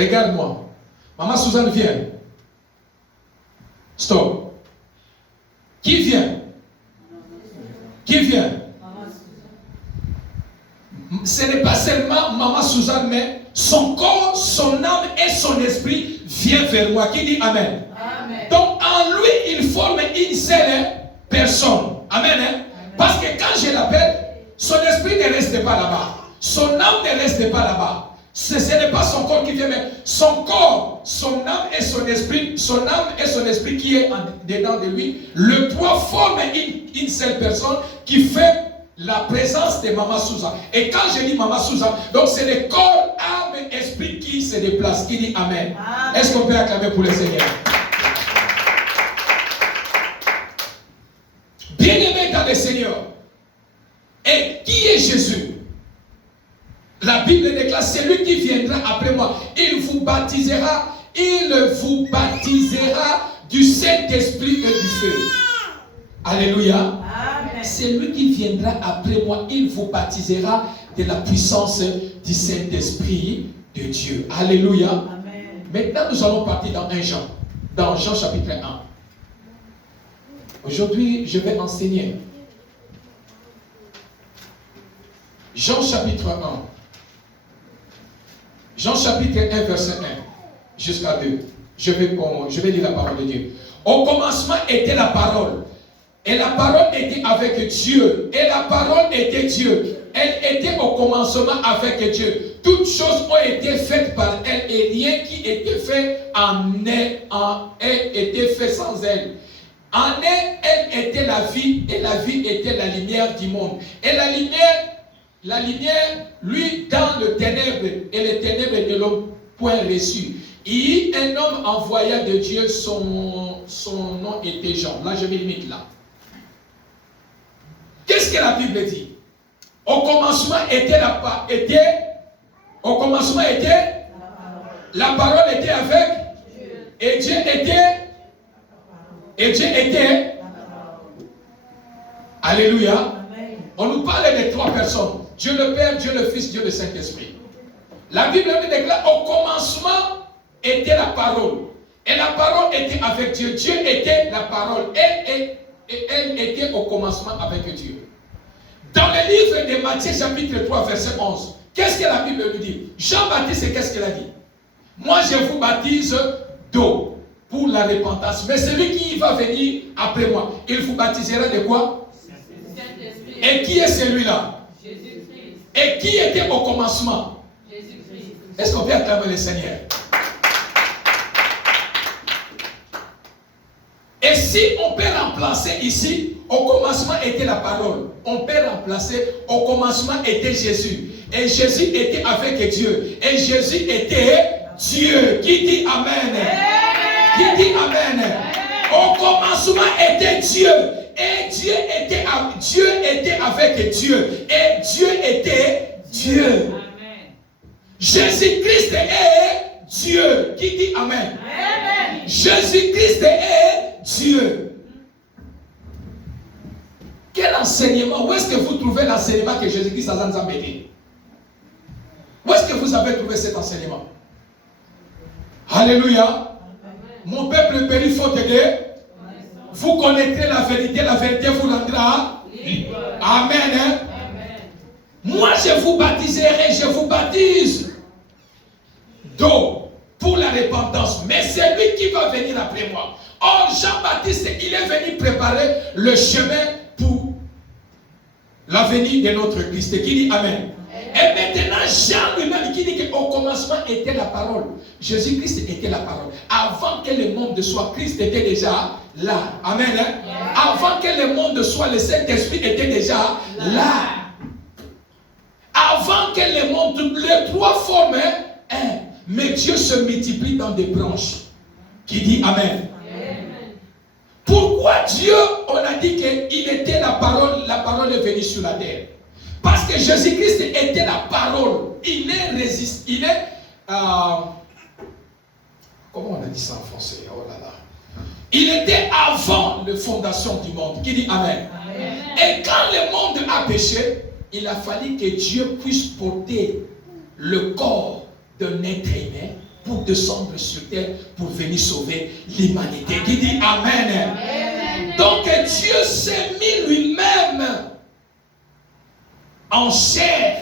Regarde-moi. Maman Suzanne vient. Stop. Qui vient? Qui vient? Ce n'est pas seulement Maman Suzanne, mais son corps, son âme et son esprit viennent vers moi. Qui dit Amen? Amen. Donc en lui, il forme une seule personne. Amen. Amen. Parce que quand je l'appelle, son esprit ne reste pas là-bas. Son âme ne reste pas là-bas. Ce n'est pas son corps qui vient, mais son corps, son âme et son esprit qui est dedans de lui, le trois forment une seule personne qui fait la présence de Maman Suzanne. Et quand je dis Maman Suzanne, donc c'est le corps, âme et esprit qui se déplacent, qui dit Amen. Amen. Est-ce qu'on peut acclamer pour le Seigneur? Bien-aimé dans le Seigneur. Et qui est Jésus? La Bible déclare, c'est lui qui viendra après moi. Il vous baptisera du Saint-Esprit et du feu. Alléluia. C'est lui qui viendra après moi. Il vous baptisera de la puissance du Saint-Esprit de Dieu. Alléluia. Amen. Maintenant, nous allons partir dans 1 Jean. Dans Jean chapitre 1. Aujourd'hui, je vais enseigner. Jean chapitre 1. Jean chapitre 1, verset 1 jusqu'à 2. Je vais lire la parole de Dieu. Au commencement était la parole. Et la parole était avec Dieu. Et la parole était Dieu. Elle était au commencement avec Dieu. Toutes choses ont été faites par elle. Et rien qui était fait en elle était fait sans elle. En elle était la vie. Et la vie était la lumière du monde. Et la lumière, lui, dans le ténèbre, et les ténèbres de l'homme point reçu. Et un homme envoya de Dieu, son nom était Jean. Là, je me limite là. Qu'est-ce que la Bible dit? Au commencement était la parole était avec Dieu. Et Dieu était. Alléluia. On nous parle de trois personnes. Dieu le Père, Dieu le Fils, Dieu le Saint-Esprit. La Bible nous déclare, au commencement était la parole. Et la parole était avec Dieu. Dieu était la parole. Elle était au commencement avec Dieu. Dans le livre de Matthieu chapitre 3 verset 11, qu'est-ce que la Bible nous dit? Jean-Baptiste, qu'est-ce qu'il a dit? Moi je vous baptise d'eau pour la repentance. Mais celui qui va venir après moi, il vous baptisera de quoi? Et qui est celui-là? Jésus-Christ. Et qui était au commencement? Jésus-Christ. Est-ce qu'on peut acclamer le Seigneur? Et si on peut remplacer ici, au commencement était la parole. On peut remplacer, au commencement était Jésus. Et Jésus était avec Dieu. Et Jésus était Dieu. Qui dit Amen? Qui dit Amen? Au commencement était Dieu. Et Dieu était avec Dieu. Et Dieu était Dieu. Amen. Jésus-Christ est Dieu. Qui dit Amen? Amen. Jésus-Christ est Dieu. Quel enseignement? Où est-ce que vous trouvez l'enseignement que Jésus-Christ a enseigné? Où est-ce que vous avez trouvé cet enseignement? Alléluia. Amen. Mon peuple périt faute de. Vous connaîtrez la vérité vous rendra libre. Amen. Hein? Amen. Moi je vous baptise d'eau pour la repentance. Mais c'est lui qui va venir après moi. Or Jean-Baptiste, il est venu préparer le chemin pour la venue de notre Christ. Qui dit Amen. Et maintenant, Jean lui-même qui dit qu'au commencement était la parole. Jésus-Christ était la parole. Avant que le monde soit, Christ était déjà là. Amen. Hein? Yeah. Avant que le monde soit, le Saint-Esprit était déjà là. Avant que le monde, les trois forment un. Mais Dieu se multiplie dans des branches. Qui dit Amen. Pourquoi Dieu, on a dit qu'il était la parole est venue sur la terre? Parce que Jésus-Christ était la parole. Il est comment on a dit ça en français? Oh là là. Il était avant la fondation du monde. Qui dit Amen. Amen. Et quand le monde a péché, il a fallu que Dieu puisse porter le corps d'un être humain pour descendre sur terre pour venir sauver l'humanité. Qui dit Amen. Donc Dieu s'est mis lui-même en chair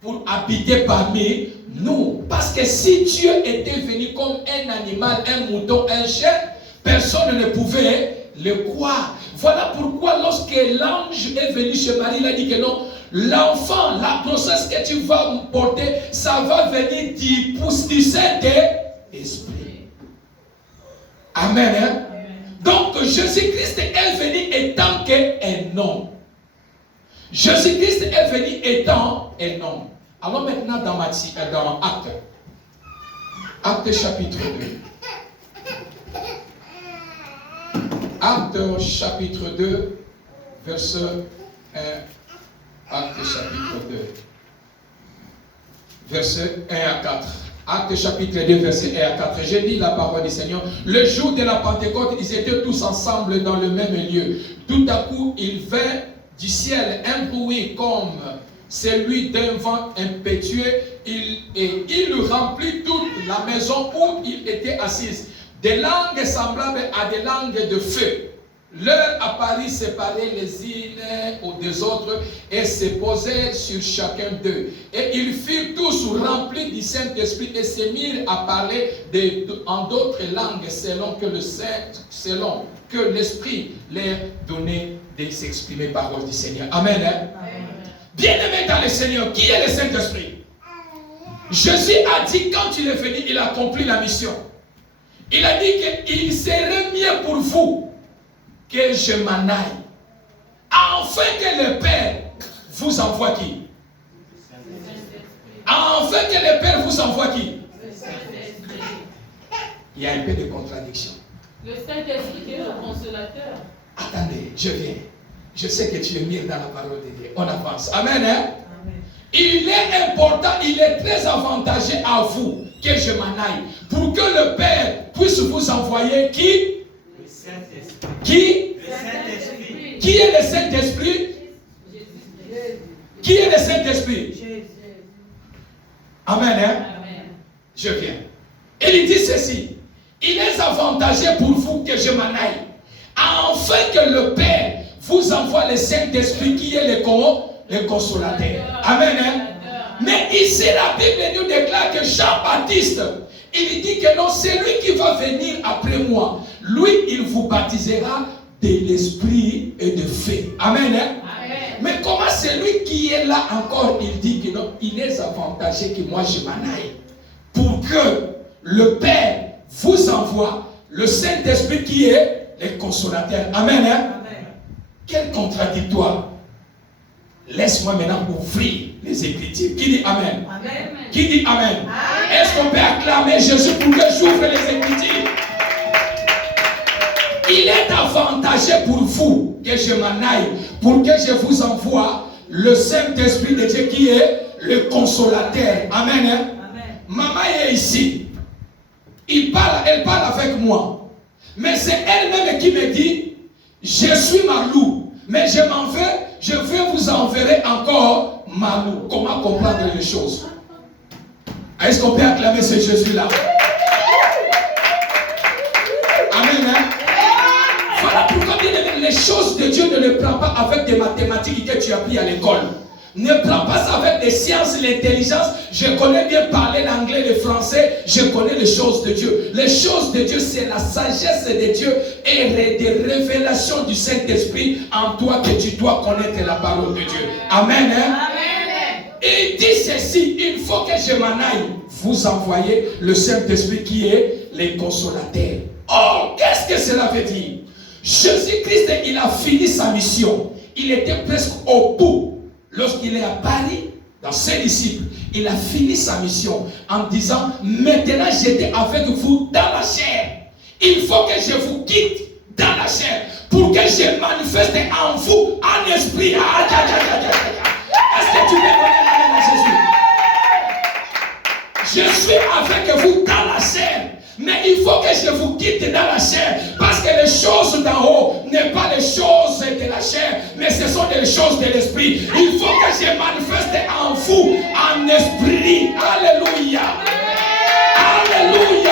pour habiter parmi nous. Parce que si Dieu était venu comme un animal, un mouton, un chien, personne ne pouvait le croire. Voilà pourquoi lorsque l'ange est venu chez Marie, il a dit que non, l'enfant, la grossesse que tu vas porter, ça va venir du Saint-Esprit. Amen. Hein? Donc Jésus-Christ est venu étant qu'un homme. Jésus-Christ est venu étant un homme. Alors maintenant dans Actes chapitre 2. Actes chapitre 2, verset 1. Actes chapitre 2, verset 1 à 4. Actes chapitre 2, verset 1 à 4. Je lis la parole du Seigneur. Le jour de la Pentecôte, ils étaient tous ensemble dans le même lieu. Tout à coup, il vint du ciel un bruit comme celui d'un vent impétueux. Il remplit toute la maison où il était assis. Des langues semblables à des langues de feu. Leur apparut séparés les unes des autres et se posèrent sur chacun d'eux. Et ils furent tous remplis du Saint-Esprit et se mirent à parler en d'autres langues selon que l'Esprit leur donnait de s'exprimer parole du Seigneur. Amen. Hein? Bien-aimé dans le Seigneur, qui est le Saint-Esprit? Jésus a dit quand il est venu, il a accompli la mission. Il a dit qu'il serait mieux pour vous que je m'en aille. Afin que le Père vous envoie qui? Afin que le Père vous envoie qui? Il y a un peu de contradiction. Le Saint-Esprit est le consolateur. Attendez, je viens. Je sais que tu es mis dans la parole de Dieu. On avance. Amen. Hein? Amen. Il est important, il est très avantageux à vous que je m'en aille. Pour que le Père puisse vous envoyer qui? Le Saint-Esprit. Qui? Le Saint-Esprit. Qui est le Saint-Esprit? Qui est le Saint-Esprit? Amen. Hein? Amen. Je viens. Il dit ceci. Il est avantageux pour vous que je m'en aille. Afin que le Père vous envoie le Saint-Esprit qui est le consolateur. Amen. Hein? Mais ici, la Bible nous déclare que Jean-Baptiste, il dit que non, c'est lui qui va venir après moi. Lui, il vous baptisera de l'Esprit et de feu. Amen. Hein? Amen. Mais comment c'est lui qui est là encore, il dit que non, il est avantageux que moi je m'en aille. Pour que le Père vous envoie le Saint-Esprit qui est le consolateur. Amen. Hein? Amen. Quel contradictoire. Laisse-moi maintenant ouvrir les Écritures. Qui dit Amen? Amen. Qui dit Amen? Amen. Est-ce qu'on peut acclamer Jésus pour que j'ouvre les Écritures? Il est avantageux pour vous que je m'en aille, pour que je vous envoie le Saint-Esprit de Dieu qui est le consolateur. Amen. Hein? Amen. Maman est ici. Elle parle avec moi. Mais c'est elle-même qui me dit, je suis Marlou, mais je m'en vais, je vais vous enverrer encore Marlou. Comment comprendre les choses? Est-ce qu'on peut acclamer ce Jésus-là? Amen. Hein? Voilà pourquoi les choses de Dieu ne les prends pas avec des mathématiques que tu as appris à l'école. Ne prends pas ça avec des sciences, l'intelligence. Je connais bien parler l'anglais, le français. Je connais les choses de Dieu. Les choses de Dieu, c'est la sagesse de Dieu et des révélations du Saint-Esprit en toi que tu dois connaître la parole de Dieu. Amen. Hein? Amen. Et il dit ceci, il faut que je m'en aille. Vous envoyez le Saint-Esprit qui est le consolateur. Oh, qu'est-ce que cela veut dire? Jésus-Christ, il a fini sa mission. Il était presque au bout. Lorsqu'il est à Paris, dans ses disciples, il a fini sa mission en disant, maintenant j'étais avec vous dans la chair. Il faut que je vous quitte dans la chair pour que je manifeste en vous un esprit. Est-ce que tu peux donner la main à Jésus? Je suis avec vous dans la chair. Mais il faut que je vous quitte dans la chair. Parce que les choses d'en haut n'est pas les choses de la chair, mais ce sont des choses de l'esprit. Il faut que je manifeste en vous un esprit. Alléluia. Alléluia.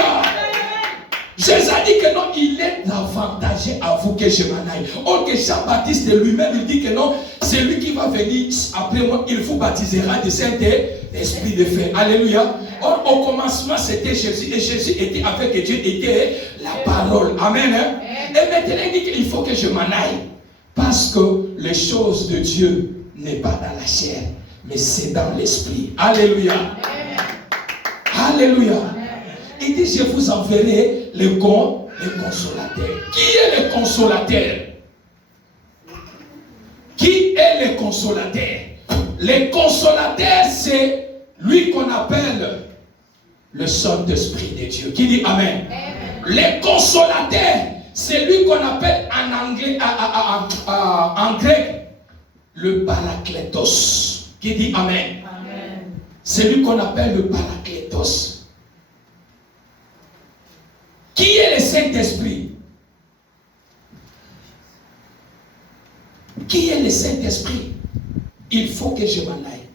avantageux à vous que je m'en aille. Or que Jean-Baptiste lui-même, il dit que non, c'est lui qui va venir après moi, il vous baptisera du Saint-Esprit de feu. Alléluia. Or, au commencement, c'était Jésus. Et Jésus était avec Dieu, était la parole. Amen. Hein? Et maintenant, il dit qu'il faut que je m'en aille. Parce que les choses de Dieu n'est pas dans la chair, mais c'est dans l'esprit. Alléluia. Alléluia. Il dit, je vous enverrai le consolateur. Qui est le consolateur? Qui est le consolateur? Le consolateur, c'est lui qu'on appelle le Saint-Esprit de Dieu. Qui dit Amen? Le consolateur, c'est lui qu'on appelle en anglais, en grec, le Parakletos. Qui dit Amen? C'est lui qu'on appelle le Parakletos. Qui est le Saint-Esprit? Qui est le Saint-Esprit? Il faut que je m'en aille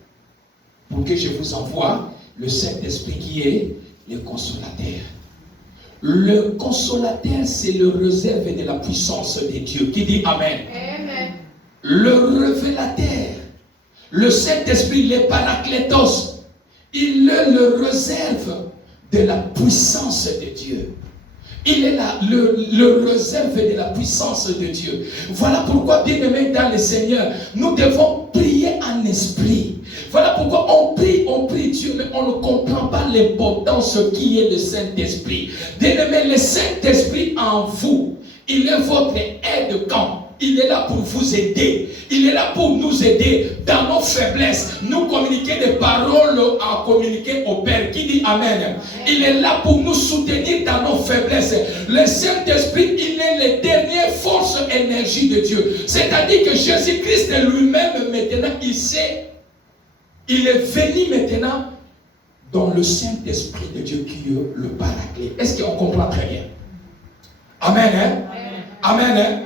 pour que je vous envoie le Saint-Esprit qui est le consolateur. Le consolateur, c'est le réserve de la puissance de Dieu. Qui dit Amen? Amen. Le révélateur, le Saint-Esprit, le Parakletos, il est le réserve de la puissance de Dieu. Il est là, le réserve de la puissance de Dieu. Voilà pourquoi, bien-aimés dans le Seigneur, nous devons prier en esprit. Voilà pourquoi on prie Dieu, mais on ne comprend pas l'importance qui est le Saint-Esprit. Bien-aimés, le Saint-Esprit en vous, il est votre aide-camp. Il est là pour vous aider. Il est là pour nous aider dans nos faiblesses. Nous communiquer des paroles à communiquer au Père. Qui dit Amen? Il est là pour nous soutenir dans nos faiblesses. Le Saint-Esprit, il est la dernière force énergie de Dieu. C'est-à-dire que Jésus-Christ lui-même, maintenant, il sait, il est venu maintenant dans le Saint-Esprit de Dieu qui est le Paraclet. Est-ce qu'on comprend très bien? Amen, hein? Amen, hein?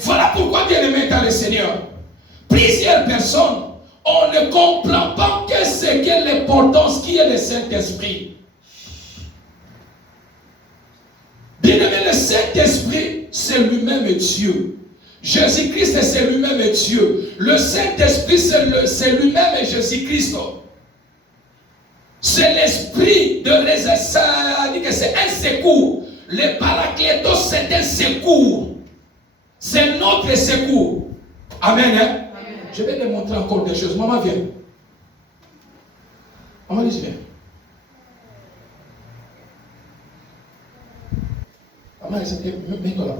Voilà pourquoi, bien-aimés dans le Seigneur, plusieurs personnes, on ne comprend pas qu'est-ce qu'est l'importance qui est le Saint-Esprit. Bien-aimé, le Saint-Esprit, c'est lui-même Dieu. Jésus-Christ, c'est lui-même Dieu. Le Saint-Esprit, c'est lui-même Jésus-Christ. C'est l'esprit de résurrection, c'est un secours. Le Paraclétos, c'est un secours. C'est notre secours. Amen, hein? Amen. Je vais te montrer encore des choses. Maman, viens. Maman, viens. Maman, mets-toi là.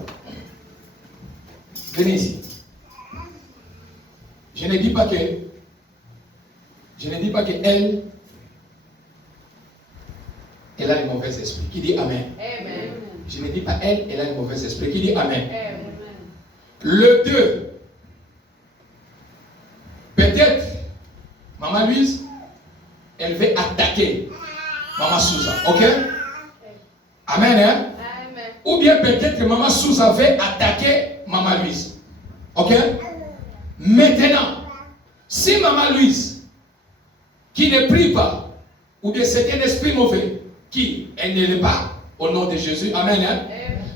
Venez ici. Je ne dis pas que elle a le mauvais esprit. Qui dit Amen? Amen. Je ne dis pas elle a le mauvais esprit. Qui dit Amen? Amen. Le 2. Peut-être, Maman Louise, elle veut attaquer Maman Souza. Ok? Amen, hein? Amen. Ou bien peut-être que Maman Souza veut attaquer Maman Louise. Ok? Maintenant, si Maman Louise, qui ne prie pas, ou bien c'est un esprit mauvais, qui elle ne l'est pas, au nom de Jésus, Amen, hein?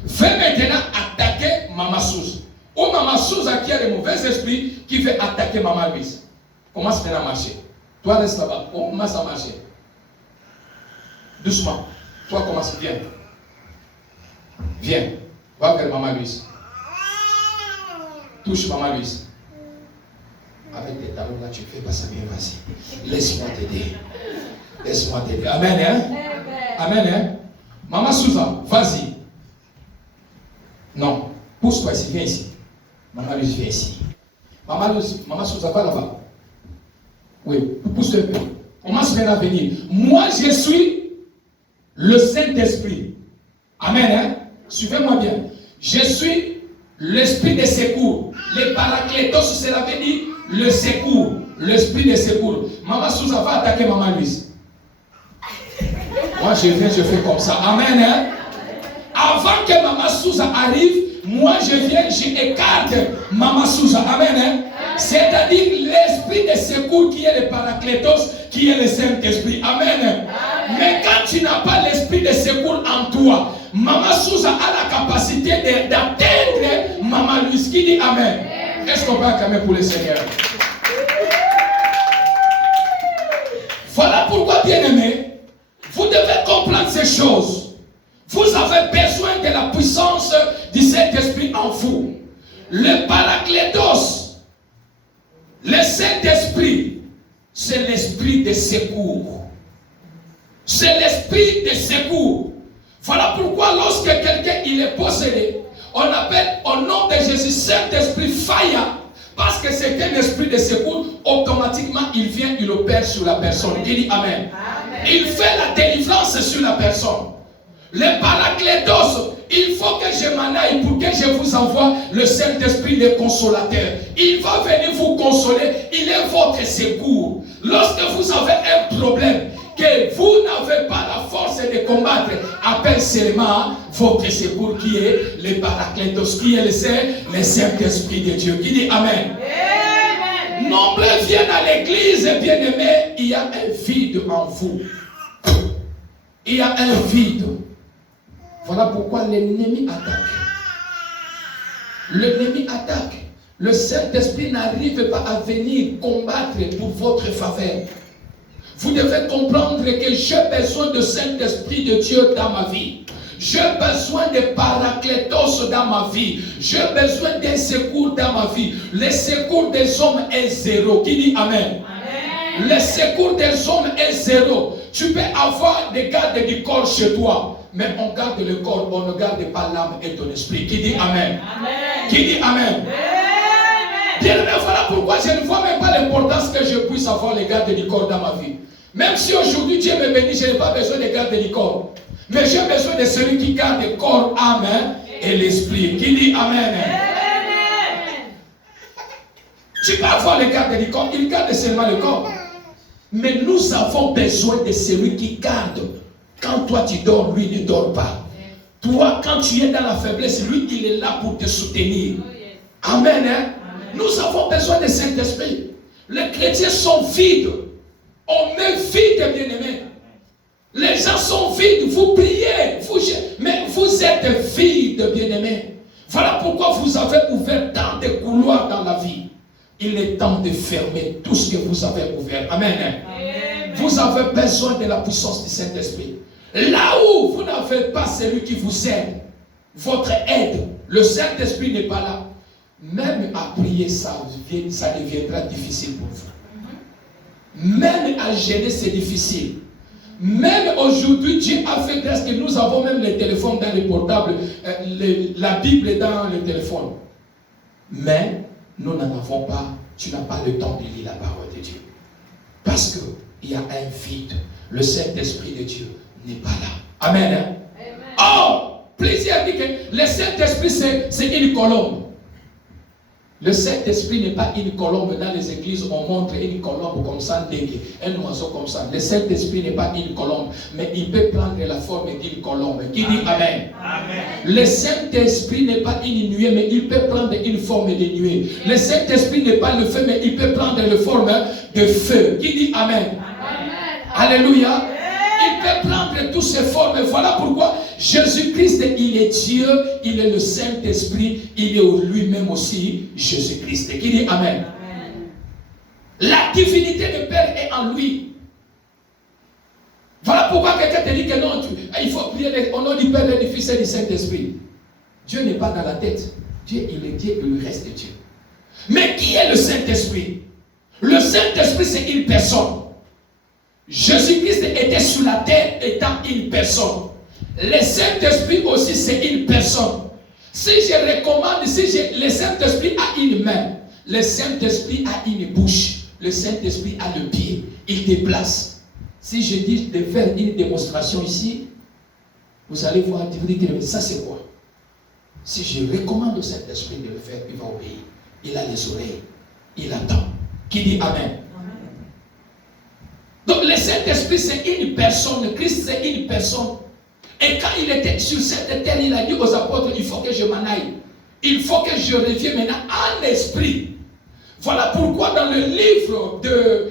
Veut maintenant attaquer Maman Souza. Ou Maman Souza qui a le mauvais esprit qui veut attaquer Maman Louise. Commence maintenant à marcher. Toi reste là-bas. On commence à marcher. Doucement. Toi commence. Viens. Viens. Va vers Maman Louise. Touche Maman Louise. Avec tes talons là, tu ne fais pas ça bien, vas-y. Laisse-moi t'aider. Laisse-moi t'aider. Amen, hein? Amen, hein? Maman Souza, vas-y. Non. Pousse-toi ici. Viens ici. Maman Louise, viens ici. Maman Souza, va là-bas. Oui, pousse-toi un peu. Commence maintenant à venir. Moi, je suis le Saint-Esprit. Amen, hein? Suivez-moi bien. Je suis l'esprit de secours. Le Paraclétos, cela veut dire le secours. L'esprit de secours. Maman Souza va attaquer Maman Louise. Moi, je viens, je fais comme ça. Amen, hein? Avant que Maman Souza arrive, moi je viens, j'écarte Maman Souza. Amen, hein? C'est-à-dire l'esprit de secours qui est le Paraclétos, qui est le Saint-Esprit. Amen. Mais quand tu n'as pas l'esprit de secours en toi, Maman Souza a la capacité d'atteindre Maman Louise. Qui dit Amen? Est-ce qu'on peut acclamer pour le Seigneur? Voilà pourquoi, bien-aimés, vous devez comprendre ces choses. Vous avez besoin de la puissance du Saint-Esprit en vous. Le Paraclétos, le Saint-Esprit, c'est l'esprit de secours. C'est l'esprit de secours. Voilà pourquoi lorsque quelqu'un il est possédé, on appelle au nom de Jésus Saint-Esprit Faya. Parce que c'est un esprit de secours, automatiquement il vient, il opère sur la personne. Qui dit Amen? Amen. Il fait la délivrance sur la personne. Le Paraclétos, il faut que je m'en aille pour que je vous envoie le Saint-Esprit, le consolateur. Il va venir vous consoler, il est votre secours. Lorsque vous avez un problème, que vous n'avez pas la force de combattre, appelle seulement votre secours qui est le Paraclétos, qui est le Saint-Esprit de Dieu. Qui dit Amen? Amen. Nombreux viennent à l'église, bien-aimés, il y a un vide en vous. Il y a un vide. Voilà pourquoi l'ennemi attaque. L'ennemi attaque. Le Saint-Esprit n'arrive pas à venir combattre pour votre faveur. Vous devez comprendre que j'ai besoin de Saint-Esprit de Dieu dans ma vie. J'ai besoin de Paraclétos dans ma vie. J'ai besoin d'un secours dans ma vie. Le secours des hommes est zéro. Qui dit Amen? Amen. Le secours des hommes est zéro. Tu peux avoir des gardes du corps chez toi, mais on garde le corps, on ne garde pas l'âme et ton esprit. Qui dit Amen? Amen. Qui dit Amen? Bien, voilà pourquoi je ne vois même pas l'importance que je puisse avoir les gardes du corps dans ma vie. Même si aujourd'hui Dieu me bénit, je n'ai pas besoin de garder du corps. Mais j'ai besoin de celui qui garde le corps, âme et l'esprit. Qui dit Amen? Amen. Tu peux avoir les gardes du corps, il garde seulement le corps. Mais nous avons besoin de celui qui garde. Quand toi tu dors, lui ne dort pas. Toi, quand tu es dans la faiblesse, lui il est là pour te soutenir. Amen. Amen. Nous avons besoin de Saint-Esprit. Les chrétiens sont vides. On met vide, bien-aimé. Les gens sont vides. Vous priez, mais vous êtes vides, bien-aimé. Voilà pourquoi vous avez ouvert tant de couloirs dans la vie. Il est temps de fermer tout ce que vous avez ouvert. Amen. Amen. Vous avez besoin de la puissance du Saint-Esprit. Là où vous n'avez pas celui qui vous aide, votre aide, le Saint-Esprit n'est pas là. Même à prier, ça deviendra difficile pour vous. Même à gêner, c'est difficile. Même aujourd'hui, Dieu a fait grâce que nous avons même les téléphones dans les portables, la Bible dans le téléphone. Mais nous n'en avons pas. Tu n'as pas le temps de lire la parole de Dieu. Parce qu'il y a un vide. Le Saint-Esprit de Dieu n'est pas là. Amen. Hein? Amen. Oh, plaisir dit que le Saint-Esprit c'est une colombe. Le Saint-Esprit n'est pas une colombe. Dans les églises, on montre une colombe comme ça, un oiseau comme ça. Le Saint-Esprit n'est pas une colombe, mais il peut prendre la forme d'une colombe. Qui dit Amen? Amen. Le Saint-Esprit n'est pas une nuée, mais il peut prendre une forme de nuée. Le Saint-Esprit n'est pas le feu, mais il peut prendre la forme de feu. Qui dit Amen? Amen. Alléluia. Il peut prendre toutes ces formes. Voilà pourquoi Jésus-Christ, il est Dieu, il est le Saint-Esprit, il est lui-même aussi Jésus-Christ. Qui dit Amen. Amen. La divinité du Père est en lui. Voilà pourquoi quelqu'un te dit que non, il faut prier au nom du Père, du Fils et du Saint-Esprit. Dieu n'est pas dans la tête. Dieu, il est Dieu et le reste est Dieu. Mais qui est le Saint-Esprit? Le Saint-Esprit, c'est une personne. Jésus-Christ était sur la terre étant une personne. Le Saint-Esprit aussi, c'est une personne. Si je recommande, le Saint-Esprit a une main, le Saint-Esprit a une bouche, le Saint-Esprit a le pied, il déplace. Si je dis de faire une démonstration ici, vous allez voir, vous dites que ça c'est quoi? Si je recommande au Saint-Esprit de le faire, il va obéir. Il a les oreilles, il attend. Qui dit Amen? Donc le Saint-Esprit c'est une personne, Christ c'est une personne. Et quand il était sur cette terre, il a dit aux apôtres, il faut que je m'en aille. Il faut que je revienne maintenant en esprit. Voilà pourquoi dans le livre de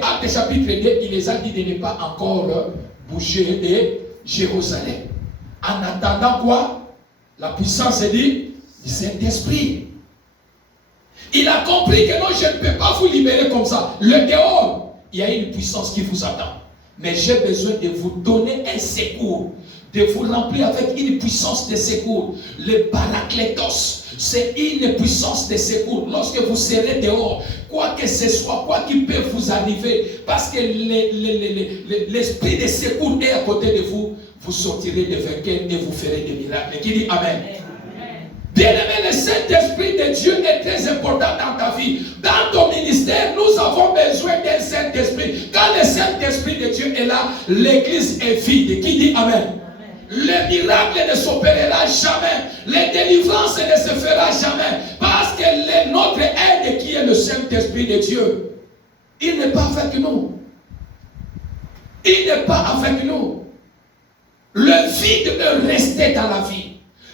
Actes chapitre 2, il les a dit de ne pas encore bouger de Jérusalem. En attendant quoi? La puissance du Saint-Esprit. Il a compris que non, je ne peux pas vous libérer comme ça. Le dehors, il y a une puissance qui vous attend. Mais j'ai besoin de vous donner un secours, de vous remplir avec une puissance de secours. Le Paraclétos, c'est une puissance de secours. Lorsque vous serez dehors, quoi que ce soit, quoi qui peut vous arriver, parce que l'esprit de secours est à côté de vous, vous sortirez de vainqueurs et vous ferez des miracles. Qui dit Amen? Bien-aimé, le Saint-Esprit de Dieu est très important dans ta vie. Dans ton ministère, nous avons besoin d'un Saint-Esprit. Quand le Saint-Esprit de Dieu est là, l'église est vide. Qui dit Amen? Le miracle ne s'opérera jamais. Les délivrances ne se fera jamais. Parce que notre aide qui est le Saint-Esprit de Dieu, il n'est pas avec nous. Il n'est pas avec nous. Le vide peut rester dans la vie.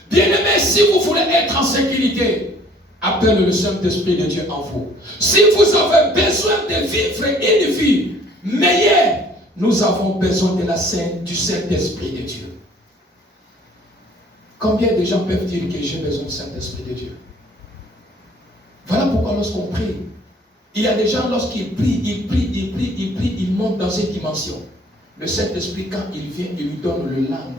Bien-aimé, si vous voulez être en sécurité, appelez le Saint-Esprit de Dieu en vous. Si vous avez besoin de vivre une vie meilleure, nous avons besoin de du Saint-Esprit de Dieu. Combien de gens peuvent dire que j'ai besoin du Saint-Esprit de Dieu? Voilà pourquoi lorsqu'on prie, il y a des gens lorsqu'ils prient, ils montent dans une dimension. Le Saint-Esprit, quand il vient, il lui donne le langue.